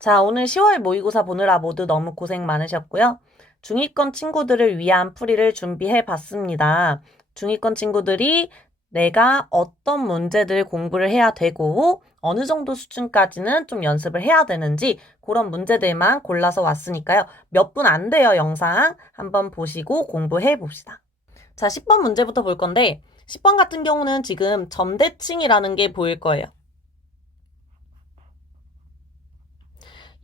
자, 오늘 10월 모의고사 보느라 모두 너무 고생 많으셨고요. 중위권 친구들을 위한 풀이를 준비해 봤습니다. 중위권 친구들이 내가 어떤 문제들 공부를 해야 되고 어느 정도 수준까지는 좀 연습을 해야 되는지 그런 문제들만 골라서 왔으니까요. 몇 분 안 돼요, 영상. 한번 보시고 공부해 봅시다. 자, 10번 문제부터 볼 건데 10번 같은 경우는 지금 점대칭이라는 게 보일 거예요.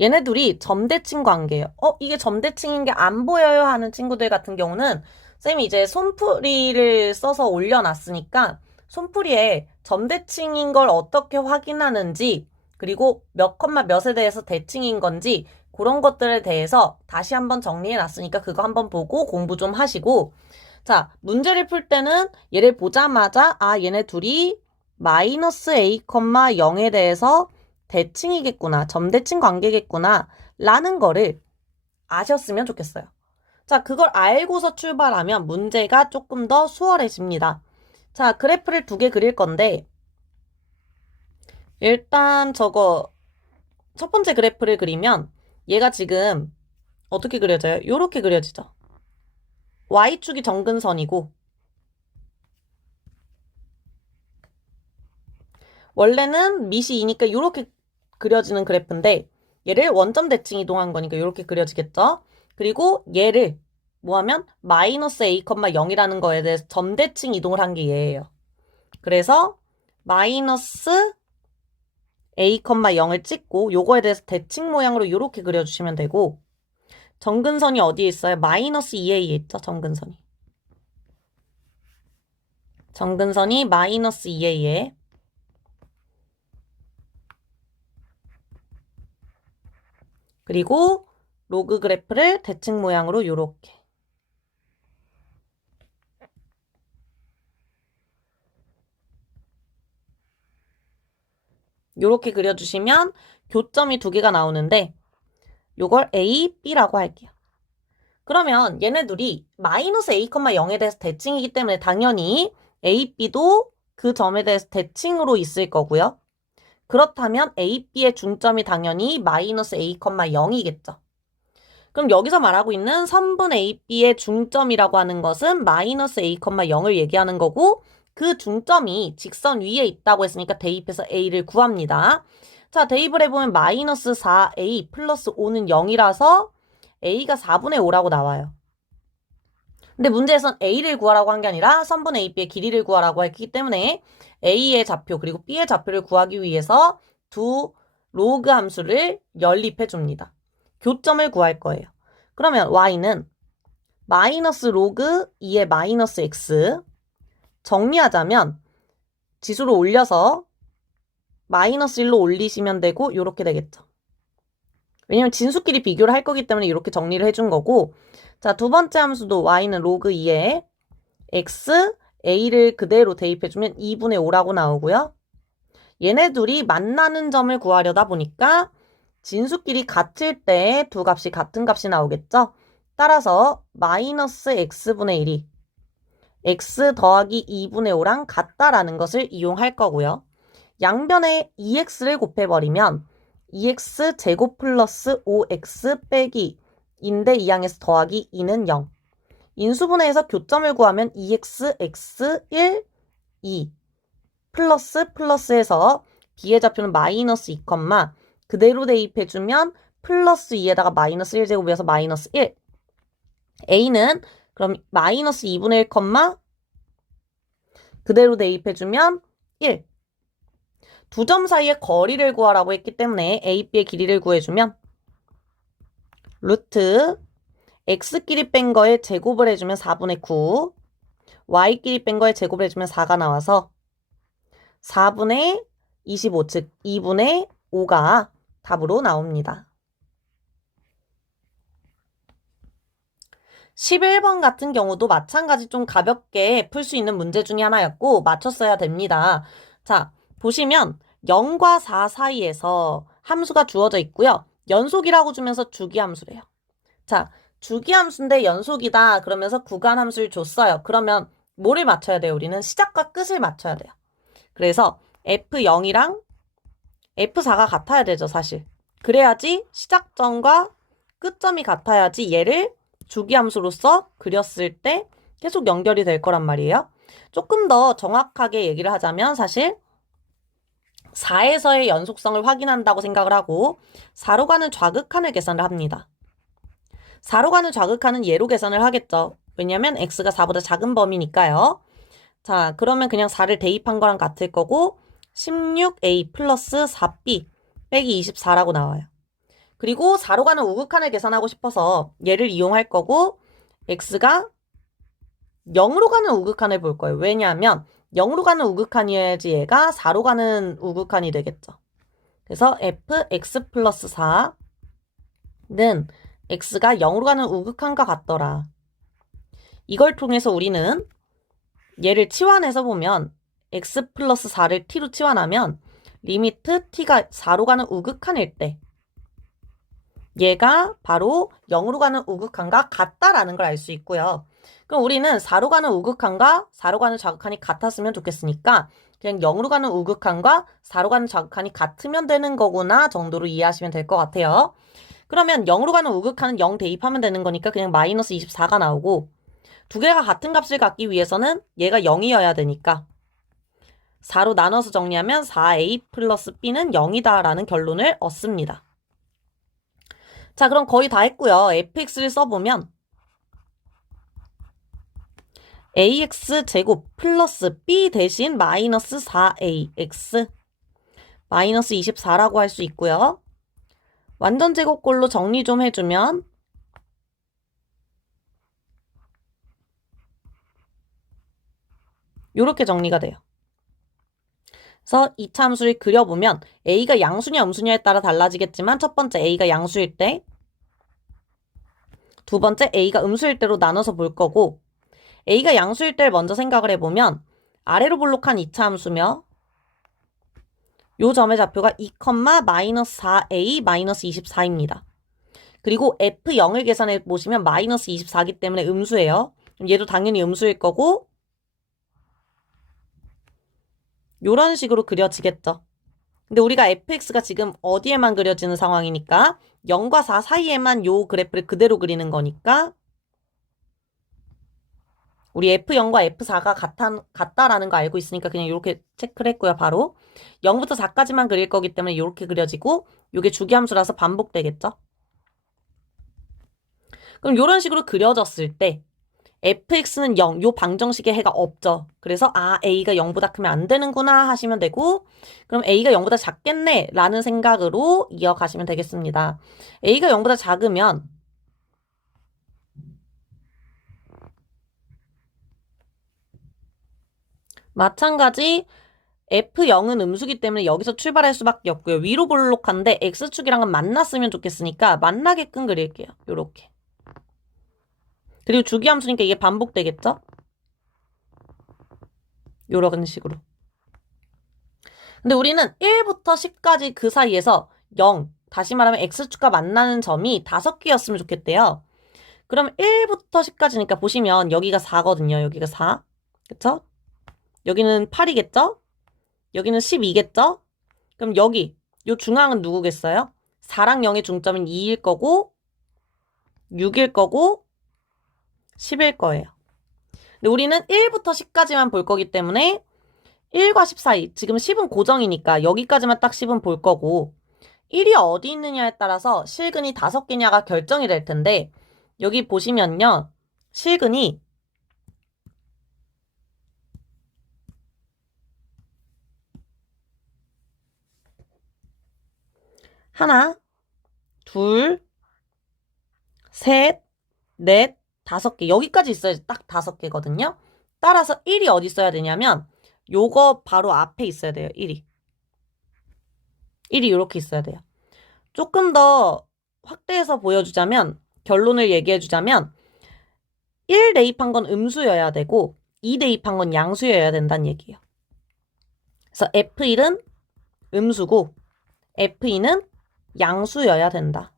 얘네 둘이 점대칭 관계예요. 이게 점대칭인 게 안 보여요 하는 친구들 같은 경우는 쌤이 이제 손풀이를 써서 올려놨으니까 손풀이에 점대칭인 걸 어떻게 확인하는지 그리고 몇 컴마 몇에 대해서 대칭인 건지 그런 것들에 대해서 다시 한번 정리해놨으니까 그거 한번 보고 공부 좀 하시고 자, 문제를 풀 때는 얘를 보자마자 얘네 둘이 마이너스 a, 0에 대해서 대칭이겠구나, 점대칭 관계겠구나 라는 거를 아셨으면 좋겠어요. 자, 그걸 알고서 출발하면 문제가 조금 더 수월해집니다. 자, 그래프를 두 개 그릴 건데 일단 저거 첫 번째 그래프를 그리면 얘가 지금 어떻게 그려져요? 요렇게 그려지죠. Y축이 정근선이고 원래는 밑이 2니까 이렇게 그려지는 그래프인데 얘를 원점 대칭 이동한 거니까 이렇게 그려지겠죠? 그리고 얘를 뭐하면 마이너스 a, 0이라는 거에 대해서 점대칭 이동을 한 게 얘예요. 그래서 마이너스 a, 0을 찍고 요거에 대해서 대칭 모양으로 이렇게 그려주시면 되고 정근선이 어디에 있어요? 마이너스 2a에 있죠? 정근선이. 정근선이 마이너스 2a에 그리고 로그 그래프를 대칭 모양으로 요렇게 요렇게 그려주시면 교점이 두 개가 나오는데 요걸 A, B라고 할게요. 그러면 얘네들이 마이너스 A, 0에 대해서 대칭이기 때문에 당연히 A, B도 그 점에 대해서 대칭으로 있을 거고요. 그렇다면 A, B의 중점이 당연히 마이너스 A, 0이겠죠. 그럼 여기서 말하고 있는 선분 A, B의 중점이라고 하는 것은 마이너스 A, 0을 얘기하는 거고 그 중점이 직선 위에 있다고 했으니까 대입해서 A를 구합니다. 자, 대입을 해보면 마이너스 4A 플러스 5는 0이라서 A가 4분의 5라고 나와요. 근데 문제에선 A를 구하라고 한 게 아니라 선분 A, B의 길이를 구하라고 했기 때문에 A의 좌표 그리고 B의 좌표를 구하기 위해서 두 로그 함수를 연립해 줍니다. 교점을 구할 거예요. 그러면 y는 마이너스 로그 2의 마이너스 x 정리하자면 지수를 올려서 마이너스 1로 올리시면 되고 이렇게 되겠죠. 왜냐면 진수끼리 비교를 할 거기 때문에 이렇게 정리를 해준 거고 자, 두 번째 함수도 y는 로그 2의 x, a를 그대로 대입해주면 2분의 5라고 나오고요. 얘네 둘이 만나는 점을 구하려다 보니까 진수끼리 같을 때 두 값이 같은 값이 나오겠죠? 따라서 마이너스 x분의 1이 x 더하기 2분의 5랑 같다라는 것을 이용할 거고요. 양변에 2x를 곱해버리면 2x 제곱 플러스 5x 빼기 인데 2항에서 더하기 2는 0. 인수분해해서 교점을 구하면 2x, x, 1, 2 플러스해서 b의 좌표는 마이너스 2, 그대로 대입해주면 플러스 2에다가 마이너스 1제곱이어서 마이너스 1. a는 그럼 마이너스 2분의 1, 그대로 대입해주면 1. 두 점 사이의 거리를 구하라고 했기 때문에 a, b의 길이를 구해주면 루트 x끼리 뺀 거에 제곱을 해주면 4분의 9, y끼리 뺀 거에 제곱을 해주면 4가 나와서 4분의 25, 즉 2분의 5가 답으로 나옵니다. 11번 같은 경우도 마찬가지 좀 가볍게 풀 수 있는 문제 중에 하나였고 맞췄어야 됩니다. 자, 보시면 0과 4 사이에서 함수가 주어져 있고요. 연속이라고 주면서 주기함수래요. 자, 주기함수인데 연속이다 그러면서 구간함수를 줬어요. 그러면 뭐를 맞춰야 돼요? 우리는 시작과 끝을 맞춰야 돼요. 그래서 F0이랑 F4가 같아야 되죠, 사실. 그래야지 시작점과 끝점이 같아야지 얘를 주기함수로서 그렸을 때 계속 연결이 될 거란 말이에요. 조금 더 정확하게 얘기를 하자면 사실 4에서의 연속성을 확인한다고 생각을 하고 4로 가는 좌극한을 계산을 합니다. 4로 가는 좌극한은 얘로 계산을 하겠죠. 왜냐면 x가 4보다 작은 범위니까요. 자, 그러면 그냥 4를 대입한 거랑 같을 거고 16a 플러스 4b 빼기 24라고 나와요. 그리고 4로 가는 우극한을 계산하고 싶어서 얘를 이용할 거고 x가 0으로 가는 우극한을 볼 거예요. 왜냐하면 0으로 가는 우극한이어야지 얘가 4로 가는 우극한이 되겠죠. 그래서 fx 플러스 4는 x가 0으로 가는 우극한과 같더라. 이걸 통해서 우리는 얘를 치환해서 보면 x 플러스 4를 t로 치환하면 리미트 t가 4로 가는 우극한일 때 얘가 바로 0으로 가는 우극한과 같다라는 걸 알 수 있고요. 그럼 우리는 4로 가는 우극한과 4로 가는 좌극한이 같았으면 좋겠으니까 그냥 0으로 가는 우극한과 4로 가는 좌극한이 같으면 되는 거구나 정도로 이해하시면 될 것 같아요. 그러면 0으로 가는 우극한은 0 대입하면 되는 거니까 그냥 마이너스 24가 나오고 두 개가 같은 값을 갖기 위해서는 얘가 0이어야 되니까 4로 나눠서 정리하면 4a 플러스 b는 0이다라는 결론을 얻습니다. 자, 그럼 거의 다 했고요. fx를 써보면 ax 제곱 플러스 b 대신 마이너스 4ax 마이너스 24라고 할 수 있고요. 완전 제곱꼴로 정리 좀 해주면 이렇게 정리가 돼요. 그래서 이 참수를 그려보면 a가 양수냐 음수냐에 따라 달라지겠지만 첫 번째 a가 양수일 때, 두 번째 a가 음수일 때로 나눠서 볼 거고 a가 양수일 때를 먼저 생각을 해보면 아래로 볼록한 2차 함수며 요 점의 좌표가 2, 마이너스 4a 마이너스 24입니다. 그리고 f0을 계산해 보시면 마이너스 24기 때문에 음수예요. 얘도 당연히 음수일 거고 요런 식으로 그려지겠죠. 근데 우리가 fx가 지금 어디에만 그려지는 상황이니까 0과 4 사이에만 요 그래프를 그대로 그리는 거니까 우리 F0과 F4가 같다라는 거 알고 있으니까 그냥 이렇게 체크를 했고요. 바로 0부터 4까지만 그릴 거기 때문에 이렇게 그려지고 이게 주기함수라서 반복되겠죠. 그럼 이런 식으로 그려졌을 때 fx는 0, 요 방정식에 해가 없죠. 그래서 a가 0보다 크면 안 되는구나 하시면 되고 그럼 a가 0보다 작겠네 라는 생각으로 이어가시면 되겠습니다. a가 0보다 작으면 마찬가지 F0은 음수기 때문에 여기서 출발할 수밖에 없고요. 위로 볼록한데 X축이랑은 만났으면 좋겠으니까 만나게끔 그릴게요. 요렇게. 그리고 주기함수니까 이게 반복되겠죠? 요런 식으로. 근데 우리는 1부터 10까지 그 사이에서 0, 다시 말하면 X축과 만나는 점이 5개였으면 좋겠대요. 그럼 1부터 10까지니까 보시면 여기가 4거든요. 여기가 4. 그쵸? 여기는 8이겠죠? 여기는 12겠죠? 그럼 여기 요 중앙은 누구겠어요? 4랑 0의 중점은 2일 거고 6일 거고 10일 거예요. 근데 우리는 1부터 10까지만 볼 거기 때문에 1과 10 사이, 지금 10은 고정이니까 여기까지만 딱 10은 볼 거고 1이 어디 있느냐에 따라서 실근이 5개냐가 결정이 될 텐데 여기 보시면요. 실근이 하나, 둘, 셋, 넷, 5개. 여기까지 있어야지 딱 5개거든요. 따라서 1이 어디 있어야 되냐면 요거 바로 앞에 있어야 돼요. 1이. 1이 이렇게 있어야 돼요. 조금 더 확대해서 보여주자면 결론을 얘기해주자면 1 대입한 건 음수여야 되고 2 대입한 건 양수여야 된다는 얘기예요. 그래서 F1은 음수고 F2는 양수여야 된다.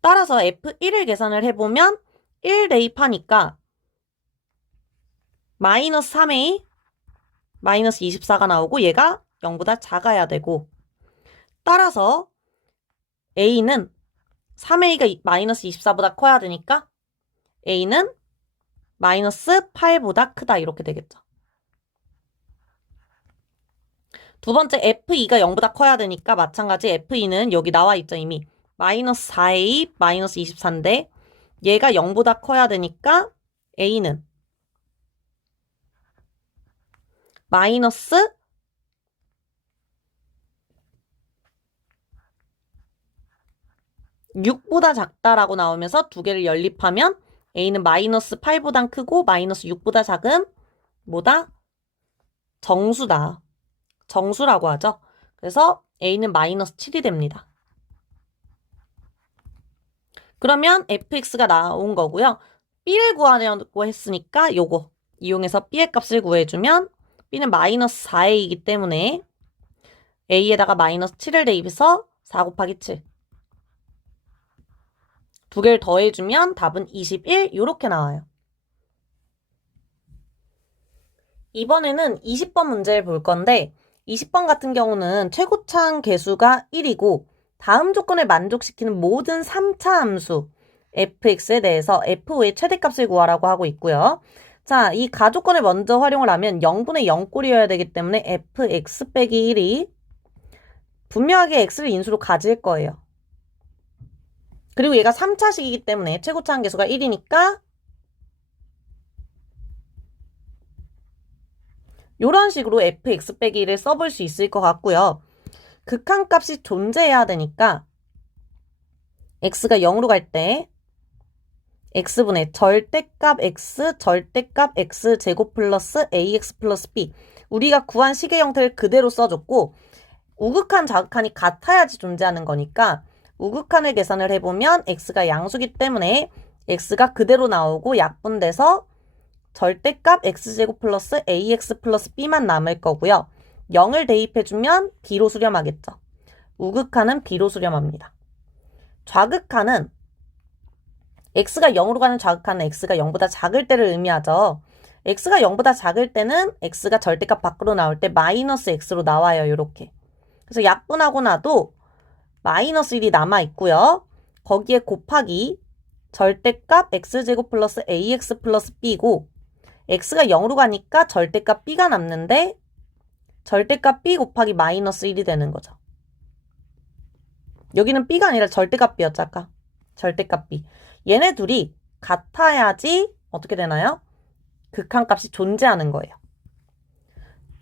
따라서 F1을 계산을 해보면 1 대입하니까 마이너스 3a 마이너스 24가 나오고 얘가 0보다 작아야 되고 따라서 A는 3A가 마이너스 24보다 커야 되니까 A는 마이너스 8보다 크다 이렇게 되겠죠. 두 번째 F2가 0보다 커야 되니까 마찬가지 F2는 여기 나와 있죠 이미. 마이너스 4A 마이너스 24인데 얘가 0보다 커야 되니까 A는 마이너스 6보다 작다라고 나오면서 두 개를 연립하면 A는 마이너스 8보다 크고 마이너스 6보다 작은 뭐다? 정수다. 정수라고 하죠. 그래서 A는 마이너스 7이 됩니다. 그러면 fx가 나온 거고요. b를 구하려고 했으니까 요거 이용해서 b의 값을 구해주면 b는 마이너스 4a이기 때문에 a에다가 마이너스 7을 대입해서 4 곱하기 7. 두 개를 더해주면 답은 21 이렇게 나와요. 이번에는 20번 문제를 볼 건데 20번 같은 경우는 최고차항 계수가 1이고 다음 조건을 만족시키는 모든 3차 함수 fx에 대해서 f5의 최대값을 구하라고 하고 있고요. 자, 이 가조건을 먼저 활용을 하면 0분의 0꼴이어야 되기 때문에 fx 빼기 1이 분명하게 x를 인수로 가질 거예요. 그리고 얘가 3차식이기 때문에 최고차항 계수가 1이니까 이런 식으로 fx 빼기 1을 써볼 수 있을 것 같고요. 극한값이 존재해야 되니까 x가 0으로 갈 때 x분의 절대값 x, 절대값 x 제곱 플러스 ax 플러스 b. 우리가 구한 식의 형태를 그대로 써줬고 우극한, 자극한이 같아야지 존재하는 거니까 우극한을 계산을 해보면 x가 양수기 때문에 x가 그대로 나오고 약분돼서 절대값 x제곱 플러스 ax 플러스 b만 남을 거고요. 0을 대입해주면 b로 수렴하겠죠. 우극한은 b로 수렴합니다. 좌극한은 x가 0으로 가는 좌극한은 x가 0보다 작을 때를 의미하죠. x가 0보다 작을 때는 x가 절대값 밖으로 나올 때 마이너스 x로 나와요. 이렇게. 그래서 약분하고 나도 마이너스 1이 남아있고요. 거기에 곱하기 절대값 x제곱 플러스 ax 플러스 b고 x가 0으로 가니까 절대값 b가 남는데 절대값 b 곱하기 마이너스 1이 되는 거죠. 여기는 b가 아니라 절대값 b였죠, 아까. 절대값 b. 얘네 둘이 같아야지 어떻게 되나요? 극한값이 존재하는 거예요.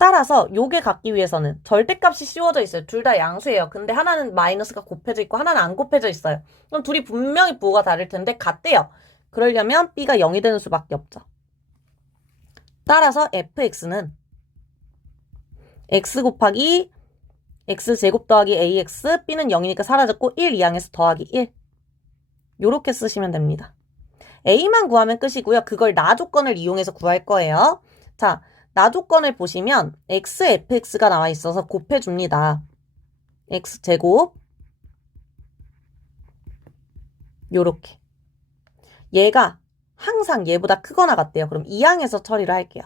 따라서 요게 갖기 위해서는 절대값이 씌워져 있어요. 둘 다 양수예요. 근데 하나는 마이너스가 곱해져 있고 하나는 안 곱해져 있어요. 그럼 둘이 분명히 부호가 다를 텐데 같대요. 그러려면 b가 0이 되는 수밖에 없죠. 따라서 fx는 x 곱하기 x제곱 더하기 ax, b는 0이니까 사라졌고 1 이항에서 더하기 1. 요렇게 쓰시면 됩니다. a만 구하면 끝이고요. 그걸 나 조건을 이용해서 구할 거예요. 자, 나 조건을 보시면 xfx가 나와 있어서 곱해줍니다. x제곱 요렇게. 얘가 항상 얘보다 크거나 같대요. 그럼 이항에서 처리를 할게요.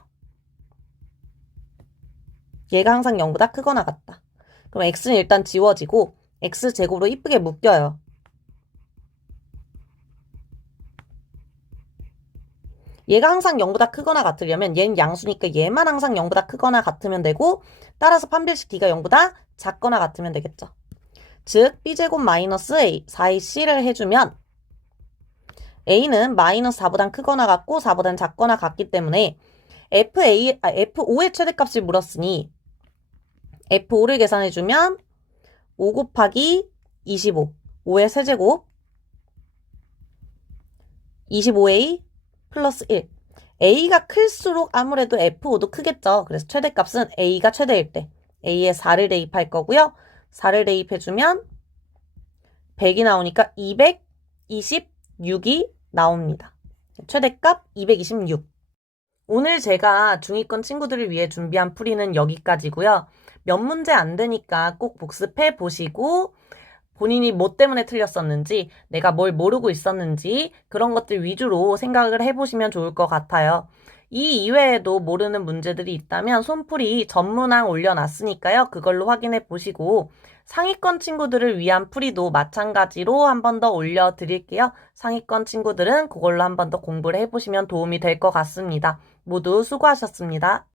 얘가 항상 0보다 크거나 같다. 그럼 x는 일단 지워지고 x제곱으로 이쁘게 묶여요. 얘가 항상 0보다 크거나 같으려면 얘는 양수니까 얘만 항상 0보다 크거나 같으면 되고 따라서 판별식 d가 0보다 작거나 같으면 되겠죠. 즉 b제곱 마이너스 4ac를 해주면 a는 마이너스 4보다 크거나 같고 4보다 작거나 같기 때문에 f5의 최대값을 물었으니 f5를 계산해주면 5 곱하기 25, 5의 세제곱 25a 플러스 1. a가 클수록 아무래도 f5도 크겠죠. 그래서 최대값은 a가 최대일 때 a에 4를 대입할 거고요. 4를 대입해주면 100이 나오니까 226이 나옵니다. 최대값 226. 오늘 제가 중2권 친구들을 위해 준비한 풀이는 여기까지고요. 몇 문제 안 되니까 꼭 복습해 보시고 본인이 뭐 때문에 틀렸었는지, 내가 뭘 모르고 있었는지 그런 것들 위주로 생각을 해보시면 좋을 것 같아요. 이 이외에도 모르는 문제들이 있다면 손풀이 전문항 올려놨으니까요. 그걸로 확인해 보시고 상위권 친구들을 위한 풀이도 마찬가지로 한 번 더 올려드릴게요. 상위권 친구들은 그걸로 한 번 더 공부를 해보시면 도움이 될 것 같습니다. 모두 수고하셨습니다.